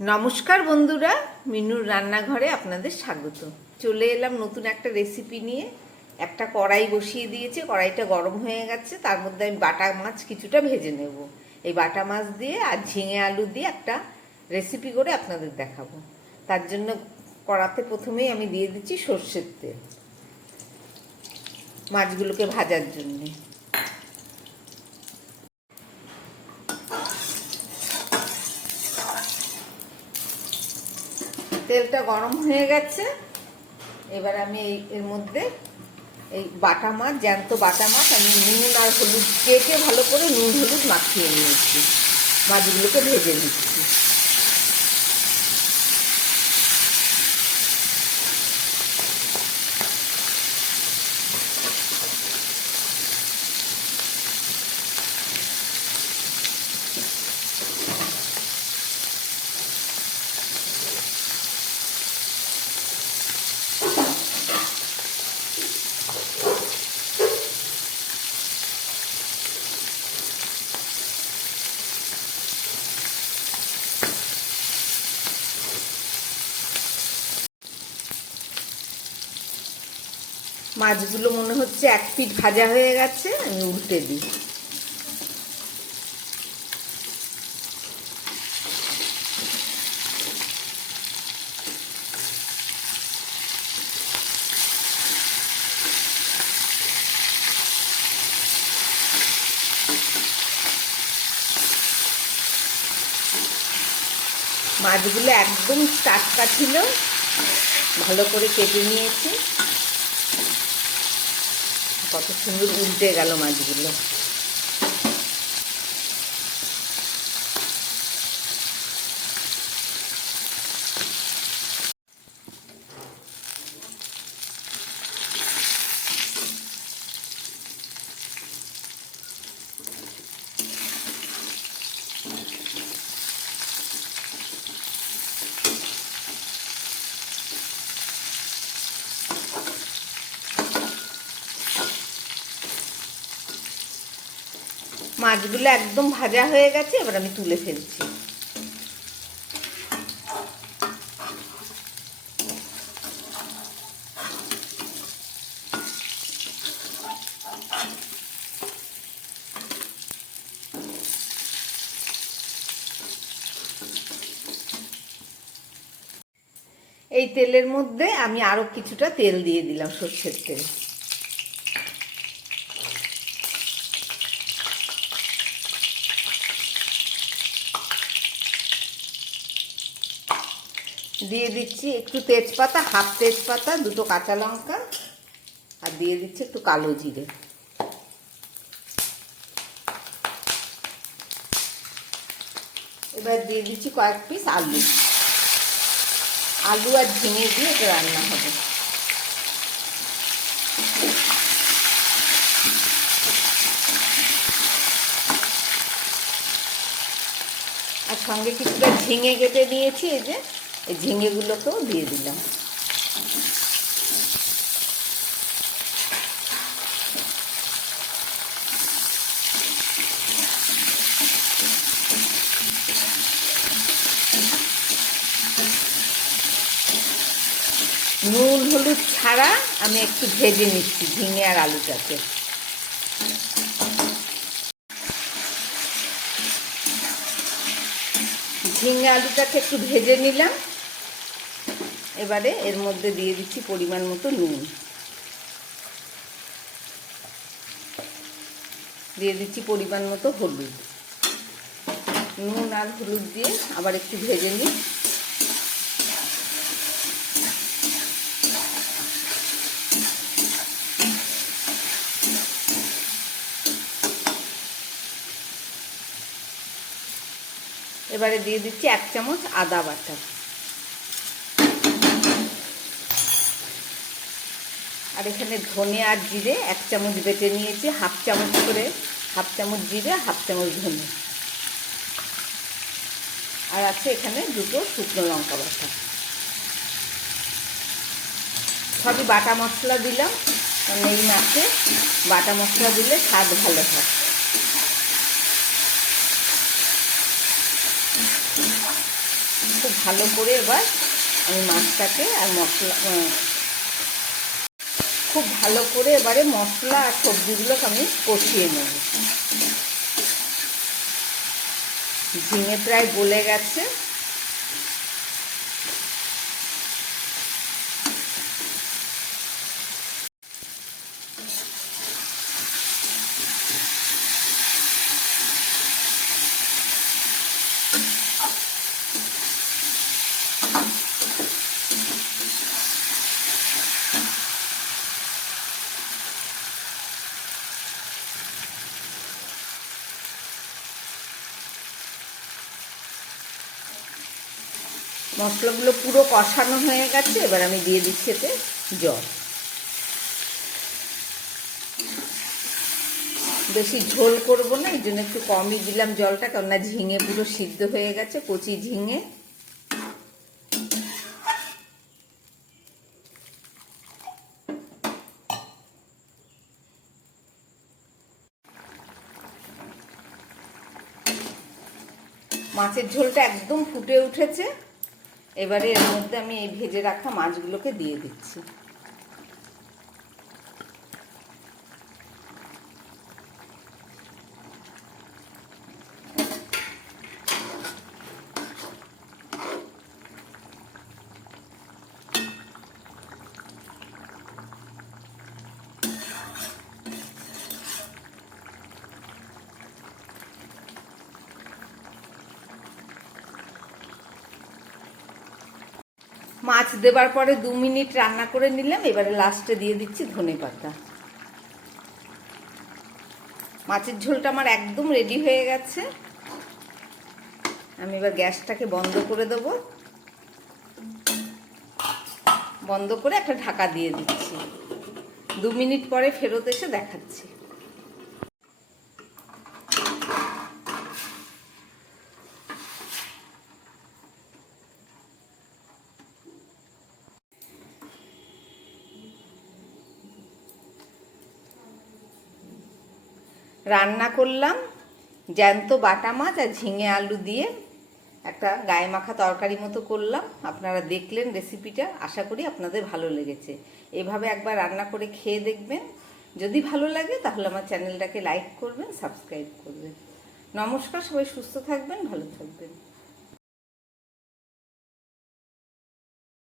নমস্কার বন্ধুরা, মিনুর রান্নাঘরে আপনাদের স্বাগত। চলে এলাম নতুন একটা রেসিপি নিয়ে। একটা কড়াই বসিয়ে দিয়েছে, কড়াইটা গরম হয়ে গেছে। তার মধ্যে আমি বাটা মাছ কিছুটা ভেজে নেব। এই বাটা মাছ দিয়ে আর ঝিঙে আলু দিয়ে একটা রেসিপি করে আপনাদের দেখাবো। তার জন্য কড়াতে প্রথমেই আমি দিয়ে দিচ্ছি সর্ষের তেল মাছগুলোকে ভাজার জন্যে। তেলটা গরম হয়ে গেছে। এবার আমি এর মধ্যে এই বাটা মাছ, জ্যান্ত বাটা মাছ আমি নুন আর হলুদ কেটে ভালো করে নুন হলুদ মাখিয়ে নিয়েছি। মাছগুলোকে ভেজে নিচ্ছি। মাছগুলো মনে হচ্ছে এক পিঠ ভাজা হয়ে গেছে, আমি উল্টে দিই। মাছগুলো একদম টাটকা ছিল, ভালো করে কেটে নিয়েছি। কত সুন্দর উল্টে গেল মাছগুলো। মাছগুলো একদম ভাজা হয়ে গেছে, এবার আমি তুলে ফেলছি। এই তেলের মধ্যে আমি আরো কিছুটা তেল দিয়ে দিলাম, সর্ষের তেল। দিয়ে দিচ্ছি একটু তেজপাতা, হাফ তেজপাতা, দুটো কাঁচা লঙ্কা, আর দিয়ে দিচ্ছি একটু কালো জিরে। এবার দিয়ে দিচ্ছি কয়েক পিস আলু। আলু আর ঝিঙে দিয়ে এটা রান্না হবে। আর সঙ্গে কিছুটা ঝিঙে কেটে নিয়েছি, এই যে এই ঝিঙেগুলোকেও দিয়ে দিলাম। নুন হলুদ ছাড়া আমি একটু ভেজে নিচ্ছি ঝিঙে আর আলুটাকে। ঝিঙে আলুটাকে একটু ভেজে নিলাম। এবারে এর মধ্যে দিয়ে দিচ্ছি পরিমাণ মতো নুন, দিয়ে দিচ্ছি পরিমাণ মতো হলুদ। নুন আর হলুদ দিয়ে আবার একটু ভেজে নিই। এবারে দিয়ে দিচ্ছি 1 চামচ আদা বাটা। আর এখানে ধনে আর জিরে 1 চামচ বেটে নিয়েছি, হাফ চামচ করে, হাফ চামচ জিরে, হাফ চামচ ধনে। আর আছে এখানে দুটো শুকনো লঙ্কা বাটা। সবই বাটা মশলা দিলাম, কারণ এই মাছে বাটা মশলা দিলে স্বাদ ভালো হয়। খুব ভালো করে এবার আমি মাছটাকে আর মশলা খুব ভালো করে এবারে মশলা আর সবজিগুলোকে আমি কষিয়ে নেব। ঝিঙে প্রায় গলে গেছে। মশলাগুলো পুরো কষানো হয়ে গেছে, এবার আমি দিয়ে দিচ্ছি এতে জল। বেশি ঝোল করবো না, এই জন্য একটু কমই দিলাম জলটা, কেননা ঝিঙে পুরো সিদ্ধ হয়ে গেছে, কচি ঝিঙে। মাছের ঝোলটা একদম ফুটে উঠেছে। এবারে এর মধ্যে আমি এই ভেজে রাখা মাছগুলোকে দিয়ে দিচ্ছি। মাছ দেবার পরে 2 মিনিট রান্না করে নিলাম। এবারে লাস্টে দিয়ে দিচ্ছি ধনেপাতা। মাছের ঝোলটা আমার একদম রেডি হয়ে গেছে। আমি এবার গ্যাসটাকে বন্ধ করে দেব। বন্ধ করে একটা ঢাকা দিয়ে দিচ্ছি। 2 মিনিট পরে ফেরত এসে দেখাচ্ছি। রান্না করলাম জ্যান্ত বাটা মাছ আর ঝিঙে আলু দিয়ে একটা গায়ে মাখা তরকারি মতো করলাম। আপনারা দেখলেন রেসিপিটা, আশা করি আপনাদের ভালো লেগেছে। এভাবে একবার রান্না করে খেয়ে দেখবেন। যদি ভালো লাগে তাহলে আমার চ্যানেলটাকে লাইক করবেন, সাবস্ক্রাইব করবেন। নমস্কার, সবাই সুস্থ থাকবেন, ভালো থাকবেন।